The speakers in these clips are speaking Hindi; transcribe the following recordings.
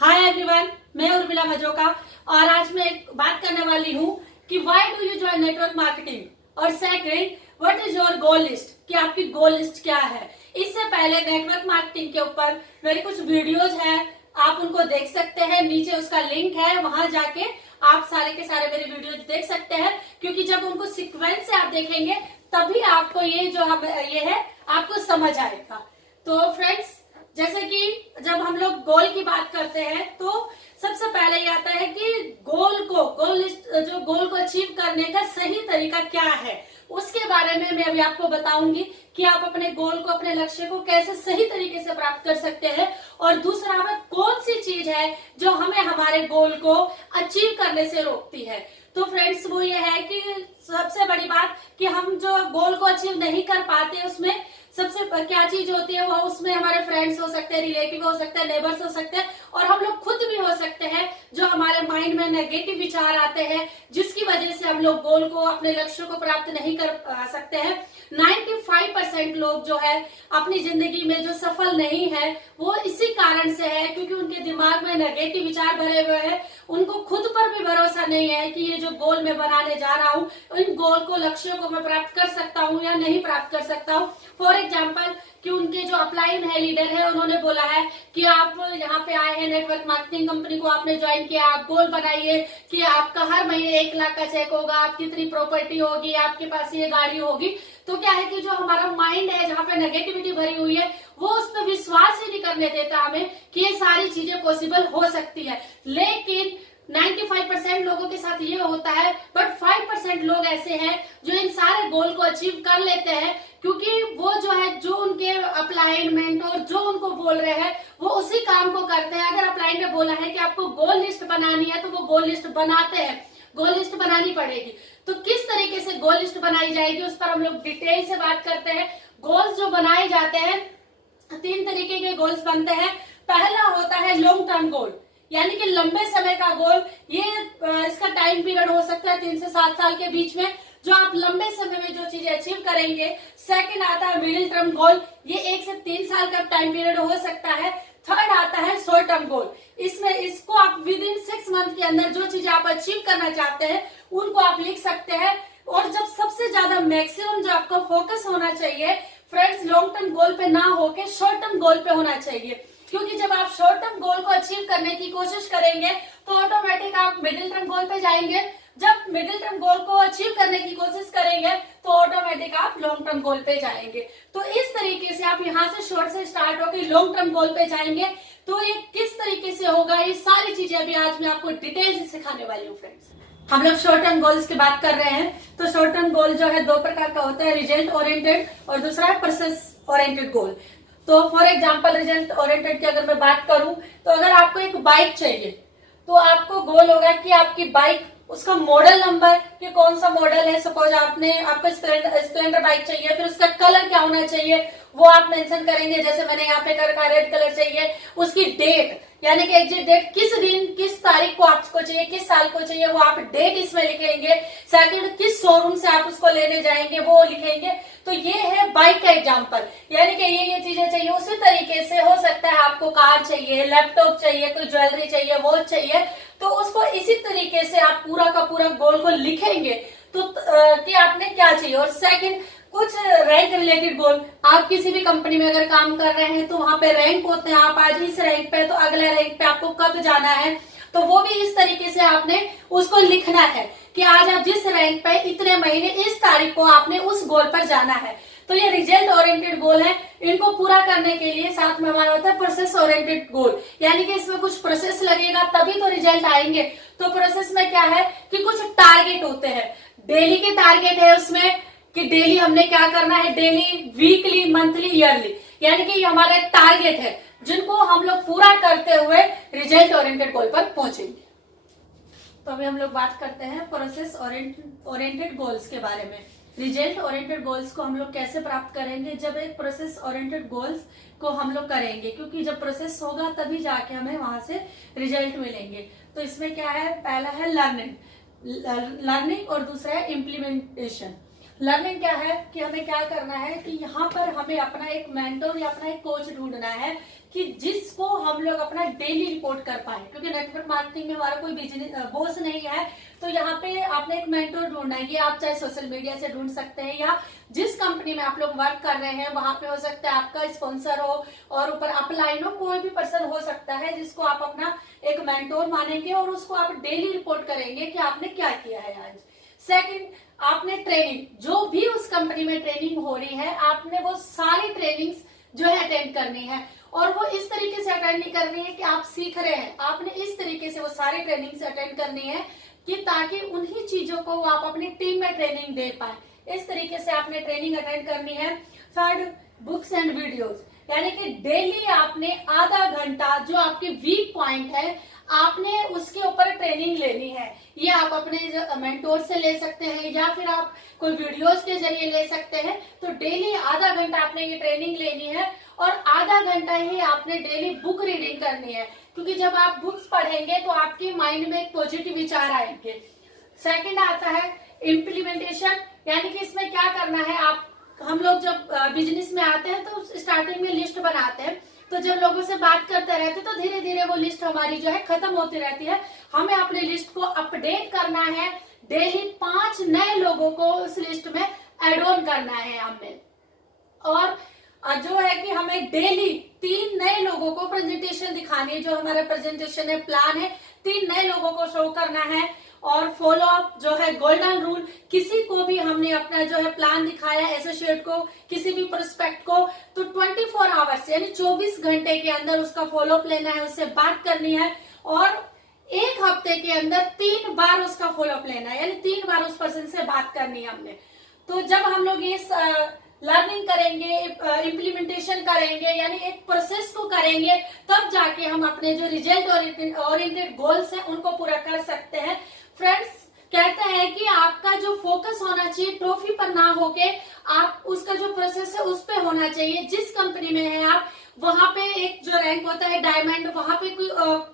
हाय एवरीवन, मैं उर्मिला मजोका और आज मैं एक बात करने वाली हूँ कि why do you join network marketing और second what is your goal list, कि आपकी गोल लिस्ट क्या है। इससे पहले नेटवर्क मार्केटिंग के ऊपर मेरी कुछ वीडियोज है, आप उनको देख सकते हैं, नीचे उसका लिंक है, वहां जाके आप सारे के सारे मेरे वीडियोज देख सकते हैं, क्योंकि जब उनको सीक्वेंस से आप देखेंगे तभी आपको ये जो ये है आपको समझ आएगा। तो फ्रेंड्स, जैसे कि जब हम लोग गोल की बात करते हैं तो सबसे पहले ये आता है कि गोल को अचीव करने का सही तरीका क्या है, उसके बारे में मैं अभी आपको बताऊंगी कि आप अपने गोल को, अपने लक्ष्य को कैसे सही तरीके से प्राप्त कर सकते हैं। और दूसरा, हमें कौन सी चीज है जो हमें हमारे गोल को अचीव करने से रोकती है। तो फ्रेंड्स, वो ये है कि सबसे बड़ी बात कि हम जो गोल को अचीव नहीं कर पाते उसमें सबसे क्या चीज होती है, वो उसमें हमारे फ्रेंड्स हो सकते हैं, रिलेटिव हो सकते हैं, नेबर्स हो सकते हैं और हम लोग खुद भी हो सकते हैं, जो हमारे माइंड में नेगेटिव विचार आते हैं जिसकी वजह से हम लोग गोल को, अपने लक्ष्य को प्राप्त नहीं कर सकते हैं। 95% लोग जो है अपनी जिंदगी में जो सफल नहीं है वो इसी कारण से है क्योंकि उनके दिमाग में नेगेटिव विचार भरे हुए हैं। उनको खुद पर भी भरोसा नहीं है कि ये जो गोल मैं बनाने जा रहा हूँ, इन गोल को, लक्ष्यों को मैं प्राप्त कर सकता हूँ या नहीं प्राप्त कर सकता हूँ। फॉर एग्जाम्पल कि उनके जो अपलाइन है, लीडर है, उन्होंने बोला है कि आप यहाँ पे आए हैं, नेटवर्क मार्केटिंग कंपनी को आपने ज्वाइन किया, आप गोल बनाइए कि आपका हर महीने 1 लाख का चेक होगा, आपकी इतनी प्रॉपर्टी होगी, आपके पास ये गाड़ी होगी। तो क्या है कि जो हमारा माइंड है, जहाँ पे नेगेटिविटी भरी हुई है, वो उस पर विश्वास ही नहीं करने देता हमें कि ये सारी चीजें पॉसिबल हो सकती है। लेकिन 95% लोगों के साथ ये होता है, बट 5% लोग ऐसे हैं जो इन सारे गोल को अचीव कर लेते हैं, क्योंकि वो जो है, जो उनके अपलाइन मेंटोर जो उनको बोल रहे हैं वो उसी काम को करते हैं। अगर अपलाइन ने बोला है कि आपको गोल लिस्ट बनानी है तो वो गोल लिस्ट बनाते हैं। गोल लिस्ट बनानी पड़ेगी, तो किस तरीके से गोल लिस्ट बनाई जाएगी उस पर हम लोग डिटेल से बात करते हैं। गोल्स जो बनाए जाते हैं, 3 तरीके के गोल्स बनते हैं। पहला होता है लॉन्ग टर्म गोल, यानी कि लंबे समय का गोल। ये इसका टाइम पीरियड हो सकता है 3 से 7 साल के बीच में, जो आप लंबे समय में जो चीजें अचीव करेंगे। सेकंड आता है मिडिल टर्म गोल, ये 1 से 3 साल का टाइम पीरियड हो सकता है। थर्ड आता है शॉर्ट टर्म गोल, इसको आप विद इन 6 मंथ के अंदर जो चीजें आप अचीव करना चाहते हैं उनको आप लिख सकते हैं। और जब सबसे ज्यादा मैक्सिमम जो आपका फोकस होना चाहिए फ्रेंड्स, लॉन्ग टर्म गोल पे ना होके शॉर्ट टर्म गोल पे होना चाहिए, क्योंकि जब आप शॉर्ट टर्म गोल को अचीव करने की कोशिश करेंगे तो ऑटोमेटिक आप मिडिल टर्म गोल पे जाएंगे। जब मिडिल टर्म गोल को अचीव करने की कोशिश करेंगे तो ऑटोमेटिक आप लॉन्ग टर्म गोल पे जाएंगे। तो इस तरीके से आप यहाँ से शॉर्ट से स्टार्ट होकर लॉन्ग टर्म गोल पे जाएंगे। तो ये किस तरीके से होगा, ये सारी चीजें अभी आज मैं आपको डिटेल से सिखाने वाली हूँ फ्रेंड्स। हम लोग शॉर्ट टर्म गोल्स की बात कर रहे हैं, तो शॉर्ट टर्म गोल जो है 2 प्रकार का होता है, रिजल्ट ओरिएंटेड और दूसरा है प्रोसेस ओरिएंटेड गोल। तो फॉर एग्जाम्पल रिजल्ट ओरिएंटेड की अगर मैं बात करूं, तो अगर आपको एक बाइक चाहिए तो आपको गोल होगा कि आपकी बाइक, उसका मॉडल नंबर, कि कौन सा मॉडल है। सपोज आपको स्प्लेंडर बाइक चाहिए, फिर उसका कलर क्या होना चाहिए वो आप मेंशन करेंगे, जैसे मैंने यहाँ पे कर रखा, रेड कलर चाहिए। उसकी डेट, यानी कि एग्जैक्ट डेट, किस दिन किस तारीख को आपको चाहिए, किस साल को चाहिए, वो आप डेट इसमें लिखेंगे। सेकंड, किस शोरूम से आप उसको लेने जाएंगे वो लिखेंगे। तो ये है बाइक का एग्जांपल, यानी कि ये चीजें चाहिए। उसी तरीके से हो सकता है आपको कार चाहिए, लैपटॉप चाहिए, कोई ज्वेलरी चाहिए, वॉच चाहिए, तो उसको इसी तरीके से आप पूरा का पूरा गोल को लिखेंगे तो कि आपने क्या चाहिए। और सेकंड, कुछ रैंक रिलेटेड गोल, आप किसी भी कंपनी में अगर काम कर रहे हैं तो वहां पे रैंक होते हैं, आप आज इस रैंक पे तो अगले रैंक पे आपको कब जाना है, तो वो भी इस तरीके से आपने उसको लिखना है कि आज आप जिस रैंक पे इतने महीने इस तारीख को आपने उस गोल पर जाना है। तो ये रिजल्ट ओरिएंटेड गोल है। इनको पूरा करने के लिए साथ में हमारा होता है प्रोसेस ओरिएंटेड गोल, यानी कि इसमें कुछ प्रोसेस लगेगा तभी तो रिजल्ट आएंगे। तो प्रोसेस में क्या है कि कुछ टारगेट होते हैं, डेली के टारगेट है उसमें कि डेली हमने क्या करना है, डेली, वीकली, मंथली, ईयरली, यानी कि हमारा टारगेट है जिनको हम लोग पूरा करते हुए रिजल्ट ओरिएंटेड गोल पर पहुंचेंगे। तो अभी हम लोग बात करते हैं प्रोसेस ओरिएंटेड गोल्स के बारे में। रिजल्ट ओरिएंटेड गोल्स को हम लोग कैसे प्राप्त करेंगे, जब एक प्रोसेस ओरिएंटेड गोल्स को हम लोग करेंगे, क्योंकि जब प्रोसेस होगा तभी जाके हमें वहां से रिजल्ट मिलेंगे। तो इसमें क्या है, पहला है लर्निंग और दूसरा है इम्प्लीमेंटेशन। लर्निंग क्या है कि हमें क्या करना है कि यहाँ पर हमें अपना एक मेंटर या अपना एक कोच ढूंढना है कि जिसको हम लोग अपना डेली रिपोर्ट कर पाए, क्योंकि नेटवर्क मार्केटिंग में हमारा कोई बिजनेस बॉस नहीं है। तो यहाँ पे आपने एक मेंटोर ढूंढना है। ये आप चाहे सोशल मीडिया से ढूंढ सकते हैं या जिस कंपनी में आप लोग वर्क कर रहे हैं वहां पे हो सकता है आपका स्पॉन्सर हो और ऊपर अपलाइन हो, कोई भी पर्सन हो सकता है जिसको आप अपना एक मेंटोर मानेंगे और उसको आप डेली रिपोर्ट करेंगे कि आपने क्या किया है आज। सेकंड, आपने ट्रेनिंग, जो भी उस कंपनी में ट्रेनिंग हो रही है, आपने वो सारी ट्रेनिंग्स जो है अटेंड करनी है। और वो इस तरीके से अटेंड नहीं करनी है कि आप सीख रहे हैं, आपने इस तरीके से वो सारी ट्रेनिंग्स अटेंड करनी है कि ताकि उन्हीं चीजों को आप अपनी टीम में ट्रेनिंग दे पाए। इस तरीके से आपने ट्रेनिंग अटेंड करनी है। थर्ड, बुक्स एंड वीडियोस, यानी कि डेली आपने आधा घंटा जो आपकी वीक पॉइंट है आपने उसके ऊपर ट्रेनिंग लेनी है। ये आप अपने मेंटोर से ले सकते हैं या फिर आप कोई वीडियोस के जरिए ले सकते हैं। तो डेली आधा घंटा आपने ये ट्रेनिंग लेनी है और आधा घंटा ही आपने डेली बुक रीडिंग करनी है, क्योंकि जब आप बुक्स पढ़ेंगे तो आपके माइंड में एक पॉजिटिव विचार आएंगे। सेकंड आता है इम्प्लीमेंटेशन, यानी कि इसमें क्या करना है, हम लोग जब बिजनेस में आते हैं तो स्टार्टिंग में लिस्ट बनाते हैं, तो जब लोगों से बात करते रहते तो धीरे धीरे वो लिस्ट हमारी जो है खत्म होती रहती है। हमें अपनी लिस्ट को अपडेट करना है, डेली 5 नए लोगों को उस लिस्ट में एड ऑन करना है हमें। और जो है कि हमें डेली 3 नए लोगों को प्रेजेंटेशन दिखानी है, जो हमारा प्रेजेंटेशन है, प्लान है, 3 नए लोगों को शो करना है। और फॉलो अप जो है गोल्डन रूल, किसी को भी हमने अपना जो है प्लान दिखाया एसोसिएट को, किसी भी प्रोस्पेक्ट को, तो 24 आवर्स यानी 24 घंटे के अंदर उसका फॉलो अप लेना है, उससे बात करनी है और 1 हफ्ते के अंदर 3 बार उसका फॉलो अप लेना है, यानी 3 बार उस पर्सन से बात करनी है हमने। तो जब हम लोग ये लर्निंग करेंगे, इम्प्लीमेंटेशन करेंगे, यानी एक प्रोसेस को करेंगे, तब जाके हम अपने जो रिजल्ट ओरिएंटेड गोल्स हैं उनको पूरा कर सकते हैं। फ्रेंड्स, कहते हैं कि आपका जो फोकस होना चाहिए ट्रॉफी पर ना होके आप उसका जो प्रोसेस है उस पे होना चाहिए। जिस कंपनी में है आप, वहां पे एक जो रैंक होता है डायमंड, वहां पे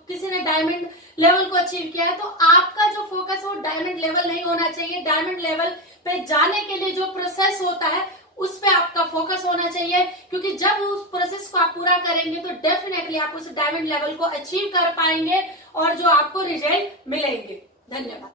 किसी ने डायमंड लेवल को अचीव किया है, तो आपका जो फोकस वो डायमंड लेवल नहीं होना चाहिए। डायमंड लेवल पे जाने के लिए जो प्रोसेस होता है उस पे आपका फोकस होना चाहिए, क्योंकि जब उस प्रोसेस को आप पूरा करेंगे तो डेफिनेटली आप उस डायमंड लेवल को अचीव कर पाएंगे और जो आपको रिजल्ट मिलेंगे। धन्यवाद।